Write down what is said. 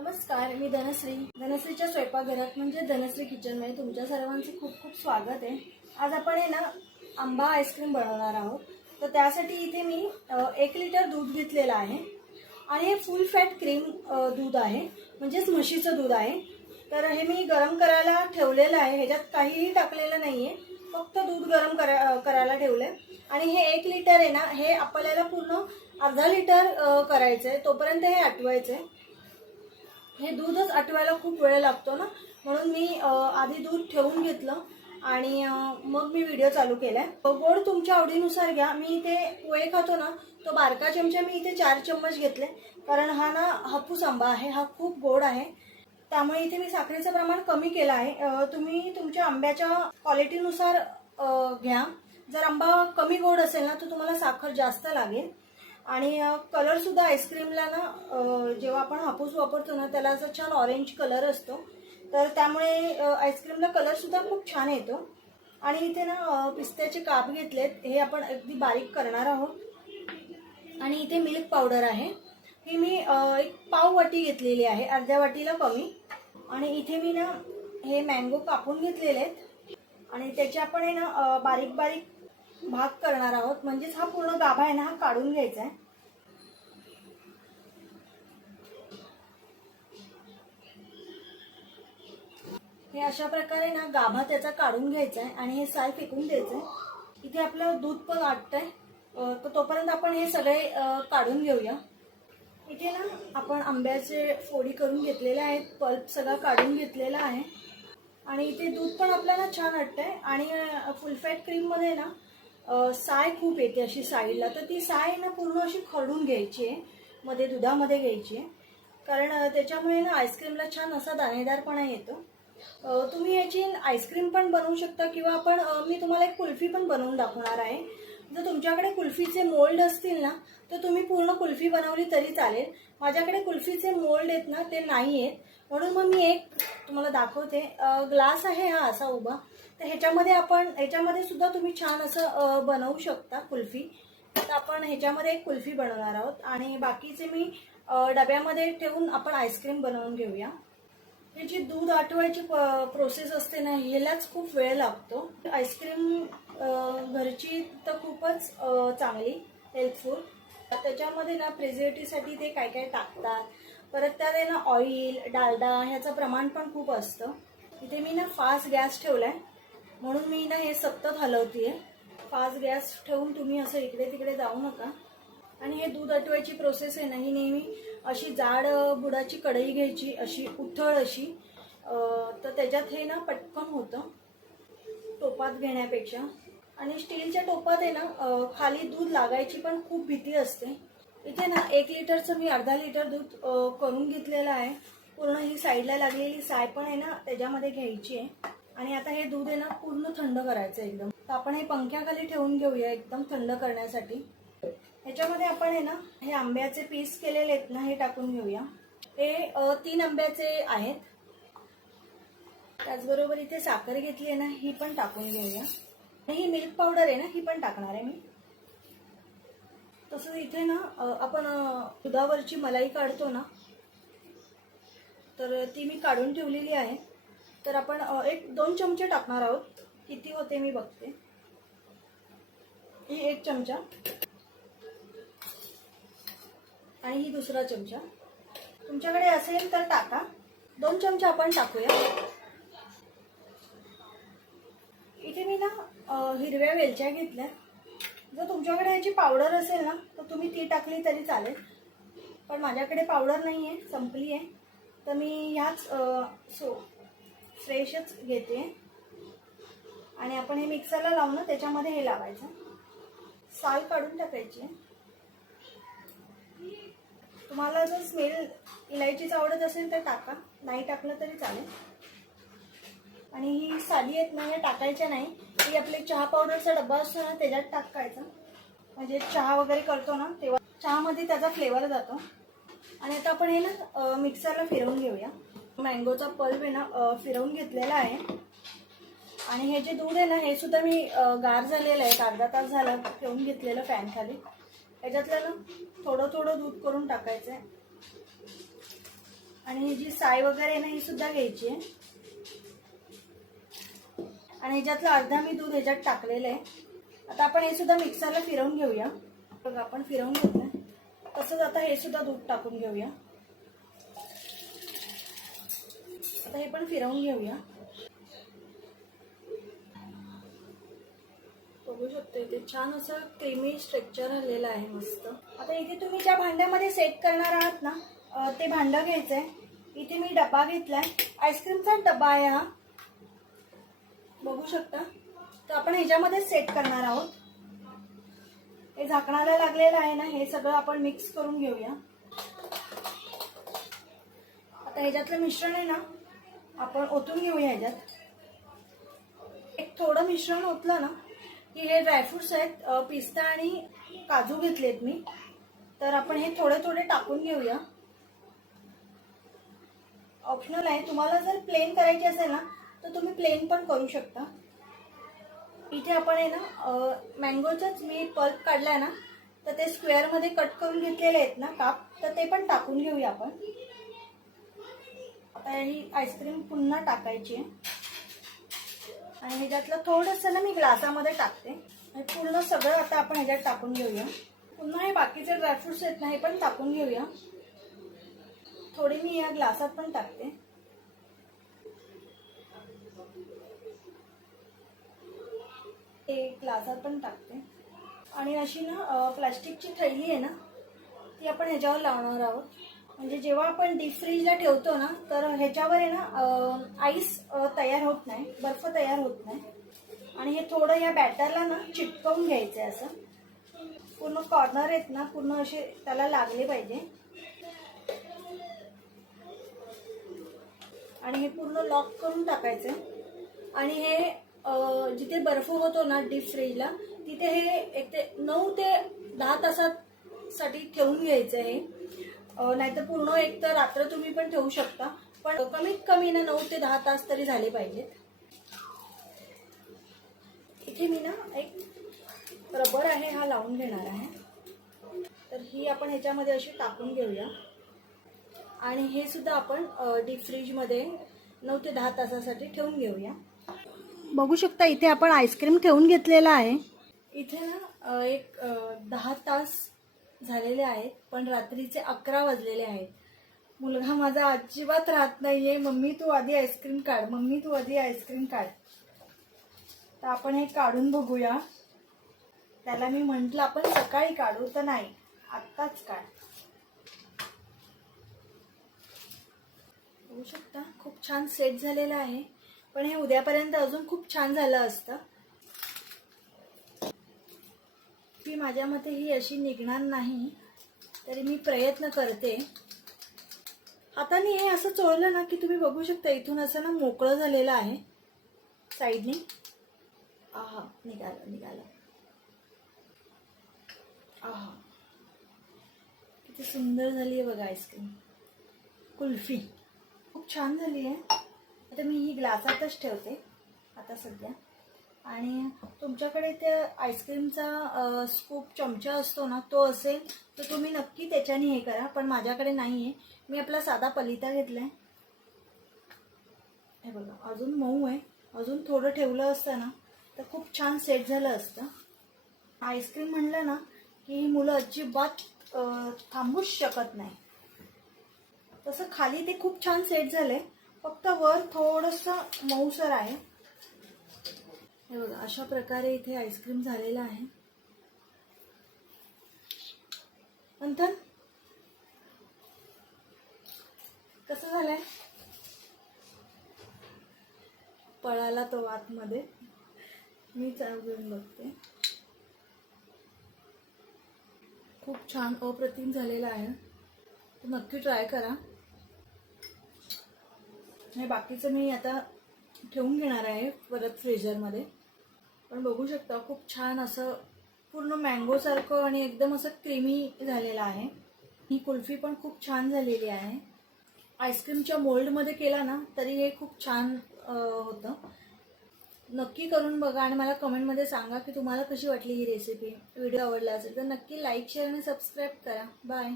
नमस्कार मी धनश्री. धनश्रीच्या स्वयंपाकघरात म्हणजे धनश्री किचनमध्ये तुमच्या सर्वांचे खूप खूप स्वागत आहे. आज आपण आहे ना आंबा आईस्क्रीम बनवणार आहोत. तर त्यासाठी इथे मी एक लिटर दूध घेतलेलं आहे. आणि हे फुल फॅट क्रीम दूध आहे. म्हणजेच म्हशीचं दूध आहे. तर हे मी गरम करायला ठेवलेलं आहे. ह्याच्यात काहीही टाकलेलं नाही आहे फक्त दूध गरम करा करायला ठेवलं आहे आणि हे एक लिटर आहे ना हे आपल्याला पूर्ण अर्धा लिटर करायचं आहे तोपर्यंत हे आटवायचं आहे हे दूधच आटवायला खूप वेळ लागतो ना? म्हणून मी आधी दूध ठेवून घेतलं आणि मग मी व्हिडिओ चालू केलाय. गोड तुमच्या आवडीनुसार घ्या. मी इथे पोहे खातो ना तो बारका चमचा मी इथे चार चम्मच घेतले. कारण हा ना हापूस आंबा आहे. हा खूप गोड आहे. त्यामुळे इथे मी साखरेचं प्रमाण कमी केलं आहे. तुम्ही तुमच्या आंब्याच्या क्वालिटीनुसार घ्या. जर आंबा कमी गोड असेल ना तर तुम्हाला साखर जास्त लागेल. आणि कलरसुद्धा आईस्क्रीमला ना जेव्हा आपण हापूस वापरतो ना त्याला असा छान ऑरेंज कलर असतो. तर त्यामुळे आईस्क्रीमला कलरसुद्धा खूप छान येतो. आणि इथे ना पिस्त्याचे काप घेतलेत. हे आपण अगदी बारीक करणार आहोत. आणि इथे मिल्क पावडर आहे. ही मी एक पाव वाटी घेतलेली आहे. अर्ध्या वाटीला कमी. आणि इथे मी ना हे मँगो कापून घेतलेले आहेत. आणि त्याचे आपण आहे ना बारीक बारीक भाग करणार आहोत. म्हणजेच हा पूर्ण गाभा आहे ना हा काढून घ्यायचा आहे. हे अशा प्रकारे ना गाभा त्याचा काढून घ्यायचा आहे आणि हे साय फेकून द्यायचं आहे. इथे आपलं दूध पण वाटतंय तर तोपर्यंत आपण हे सगळे काढून घेऊया. इथे ना आपण आंब्याचे फोडी करून घेतलेले आहेत. पल्प सगळा काढून घेतलेला आहे. आणि इथे दूध पण आपल्याला छान वाटतंय. आणि फुलफॅट क्रीममध्ये ना साय खूप येते अशी साईडला. तर ती साय ना पूर्ण अशी खरडून घ्यायची आहे. मध्ये दुधामध्ये घ्यायची आहे. कारण त्याच्यामुळे ना आईस्क्रीमला छान असा दाणेदारपणा येतो. तुम्ही याची आईस्क्रीम पण बनवू शकता किंवा आपण मी तुम्हाला एक कुल्फी पण बनवून दाखवणार आहे. जर तुमच्याकडे कुल्फीचे मोल्ड असतील ना तर तुम्ही पूर्ण कुल्फी बनवली तरी चालेल. माझ्याकडे कुल्फीचे मोल्ड आहेत ना ते नाही आहेत. म्हणून मग मी एक तुम्हाला दाखवते. ग्लास आहे हा असा उभा. तर ह्याच्यामध्ये आपण ह्याच्यामध्ये सुद्धा तुम्ही छान असं बनवू शकता कुल्फी. तर आपण ह्याच्यामध्ये एक कुल्फी बनवणार आहोत. आणि बाकीचे मी डब्यामध्ये ठेवून आपण आईस्क्रीम बनवून घेऊया. हे जी दूध आटवायची प्रोसेस असते ना ह्यालाच खूप वेळ लागतो. आईस्क्रीम घरची तर खूपच चांगली हेल्पफुल त्याच्यामध्ये ना प्रिझर्वेटिव्हसाठी ते काय काय टाकतात. परत त्यात आहे ना ऑइल डालडा ह्याचं प्रमाण पण खूप असतं. इथे मी ना फास्ट गॅस ठेवला आहे म्हणून मी ना हे सतत हलवते फास्ट गॅस ठेवून तुम्ही असं इकडे तिकडे जाऊ नका. आणि हे दूध आटवायची प्रोसेस आहे ना ही नेहमी अशी जाड बुडाची कढई घ्यायची अशी उथळ अशी. तर त्याच्यात हे ना पटकन होतं टोपात घेण्यापेक्षा. आणि स्टीलच्या टोपात आहे ना खाली दूध लागायची पण खूप भीती असते. इथे ना एक लिटरचं मी अर्धा लिटर दूध करून घेतलेलं आहे. पूर्ण ही साईडला लागलेली साय पण आहे ना त्याच्यामध्ये घ्यायची आहे. आणि आता हे दूध आहे ना पूर्ण थंड करायचं एकदम. तर आपण हे पंख्याखाली ठेवून घेऊया एकदम थंड करण्यासाठी. ह्याच्यामध्ये आपण आहे ना हे आंब्याचे पीस केलेले आहेत ना हे टाकून घेऊया. हे तीन आंब्याचे आहेत. त्याचबरोबर इथे साखर घेतली आहे ना ही पण टाकून घेऊया. ही मिल्क पावडर आहे ना ही पण टाकणार आहे मी. तसंच इथे ना आपण दुधावरची मलाई काढतो ना तर ती मी काढून ठेवलेली आहे. तर आपण एक दोन चमचे टाकणार आहोत. किती होते मी बघते. ही एक चमचा. आणि ही दुसरा चमचा. तुमच्याकडे असेल तर टाका. दोन चमचे आपण टाकूया. इथे मी ना हिरव्या वेलच्या घेतल्या. जर तुमच्याकडे याची पावडर असेल ना तर तुम्ही ती टाकली तरी चालेल. पण माझ्याकडे पावडर नाही आहे संपली आहे तर मी ह्याच सो फ्रेशच घेते. आणि आपण हे मिक्सरला लावून ना त्याच्यामध्ये हे लावायचं. साल काढून टाकायची. आहे तुम्हाला जर स्मेल इलायचीच आवडत असेल तर टाका. नाही टाकलं तरी चालेल. आणि ही साली आहेत ना या टाकायच्या नाही. ही आपले चहा पावडरचा डब्बा असतो ना त्याच्यात टाकायचा. म्हणजे चहा वगैरे करतो ना तेव्हा चहामध्ये त्याचा फ्लेवर जातो. आणि आता आपण हे ना मिक्सरला फिरवून घेऊया. मँगोचा पल्प आहे ना फिरवून घेतलेला आहे. आणि हे जे दूध आहे ना हे सुद्धा मी गार झालेलं आहे. एक अर्धा तास झाला ठेवून घेतलेलं फॅन खाली. याच्यातलं ना थोडं थोडं दूध करून टाकायचं आहे आणि ही जी साय वगैरे आहे ना ही सुद्धा घ्यायची आहे. आणि ह्याच्यातलं अर्धा मी दूध ह्याच्यात टाकलेलं आहे. आता आपण हे सुद्धा मिक्सरला फिरवून घेऊया. बघा आपण फिरवून घेऊया तसंच आता हे सुद्धा दूध टाकून घेऊया. आता हे पण फिरवून घेऊया. बघू शकतो इथे छान असं क्रीमी स्ट्रक्चर आलेलं आहे मस्त. आता इथे तुम्ही ज्या भांड्यामध्ये सेट करणार आहात ना ते भांडं घ्यायचंय. इथे मी डबा घेतलाय. आईस्क्रीमचा डबा आहे हा. बघू शकता. तर आपण ह्याच्यामध्ये सेट करणार आहोत. हे झाकणाला लागलेलं आहे ना हे सगळं आपण मिक्स करून घेऊया. आता ह्याच्यातलं मिश्रण आहे ना आपण ओतून घेऊया ह्याच्यात. एक थोडं मिश्रण ओतलं ना की हे ड्रायफ्रुट्स आहेत पिस्ता आणि काजू घेतलेत मी. तर आपण हे थोडे थोडे टाकून घेऊया. ऑप्शनल आहे. तुम्हाला जर प्लेन करायची असेल ना तर तुम्ही प्लेन पण करू शकता. इथे आपण आहे ना मँगोचाच मी पल्प काढलाय ना तर ते स्क्वेअरमध्ये कट करून घेतलेले आहेत ना काप तर ते पण टाकून घेऊया आपण. आता ही आईस्क्रीम पुन्हा टाकायची आहे. आणि ह्याच्यातलं थोडंसं ना मी ग्लासामध्ये टाकते. आणि पूर्ण सगळं आता आपण ह्याच्यात टाकून घेऊया. पुन्हा हे बाकीचे ड्रायफ्रुट्स आहेत ना हे पण टाकून घेऊया. थोडी मी या ग्लासात पण टाकते. हे ग्लासात पण टाकते. आणि अशी ना प्लास्टिकची थैली आहे ना ती आपण ह्याच्यावर लावणार आहोत. म्हणजे जेव्हा आपण डीप फ्रीजला ठेवतो ना तर ह्याच्यावर आहे ना आईस तयार होत नाही बर्फ तयार होत नाही. आणि हे थोडं या बॅटरला ना चिटकवून घ्यायचं आहे असं. पूर्ण कॉर्नर आहेत ना पूर्ण असे त्याला लागले पाहिजे. आणि हे पूर्ण लॉक करून टाकायचं आणि हे जिथे बर्फ होतो ना डीप फ्रीजला तिथे हे एक ते नऊ ते दहा तासासाठी ठेवून घ्यायचं आहे नाहीतर पूर्ण एक तर रात्र तुम्ही पण ठेवू शकता. पण कमीत कमी ना नऊ ते दहा तास तरी झाले पाहिजेत. इथे मी ना एक रबर आहे हा लावून घेणार आहे. तर ही आपण ह्याच्यामध्ये अशी टाकून घेऊया. आणि हे सुद्धा आपण डीप फ्रीजमध्ये नऊ ते दहा तासासाठी ठेवून घेऊया. बघू शकता इथे आपण आईस्क्रीम ठेवून घेतलेला आहे. इथे ना एक दहा तास झालेले आहेत पण रात्रीचे अकरा वाजलेले आहेत. मुलगा माझा अजिबात राहत नाहीये. मम्मी तू आधी आईस्क्रीम काढ. मम्मी तू आधी आईस्क्रीम काढ. तर आपण हे काढून बघूया. त्याला मी म्हंटल आपण सकाळी काढू तर नाही आत्ताच काढ. बघू शकता खूप छान सेट झालेला आहे. पण हे उद्यापर्यंत अजून खूप छान झालं असतं. ती माझ्या मते ही अशी निघणार नाही तरी मी प्रयत्न करते. हाताने हे असं चोळलं ना की तुम्ही बघू शकता इथून असं ना मोकळं झालेलं आहे. साईडने? आहा निघालं निघालं. आहा. किती सुंदर झाली आहे बघा आईस्क्रीम. कुल्फी. खूप छान झाली आहे. आता मी ही ग्लासातच ठेवते. आता सध्या. आणि तुमच्याकडे त्या आईस्क्रीमचा स्कूप चमचा असतो ना तो असेल तर तुम्ही नक्की त्याच्याने हे करा पण माझ्याकडे नाही आहे मी आपला साधा पलिता आहे हे बघा अजून मऊ आहे. अजून थोडं ठेवलं असतं ना तर खूप छान सेट झालं असतं. आईस्क्रीम म्हणलं ना की ही मुलं अजिबात थांबूच शकत नाही. तसं खाली ते खूप छान सेट झालंय. फक्त वर थोडंसं मऊसर आहे. हे बघा अशा प्रकारे इथे आईस्क्रीम झालेलं आहे. नंतर कसं झालंय? पळाला तो आतमध्ये. मी चालू घेऊन बघते. खूप छान अप्रतिम झालेला आहे. तर नक्की ट्राय करा. हे बाकीचं मी आता ठेवून घेणार आहे परत फ्रीजरमध्ये. पण बघू शकता खूप छान असं पूर्ण मँगोसारखं आणि एकदम असं क्रीमी झालेलं आहे. ही कुल्फी पण खूप छान झालेली आहे. आईस्क्रीमच्या मोल्डमध्ये केला ना तरी हे खूप छान होतं. नक्की करून बघा आणि मला कमेंटमध्ये सांगा की तुम्हाला कशी वाटली ही रेसिपी व्हिडिओ आवडला असेल तर नक्की लाईक शेअर आणि सबस्क्राईब करा. बाय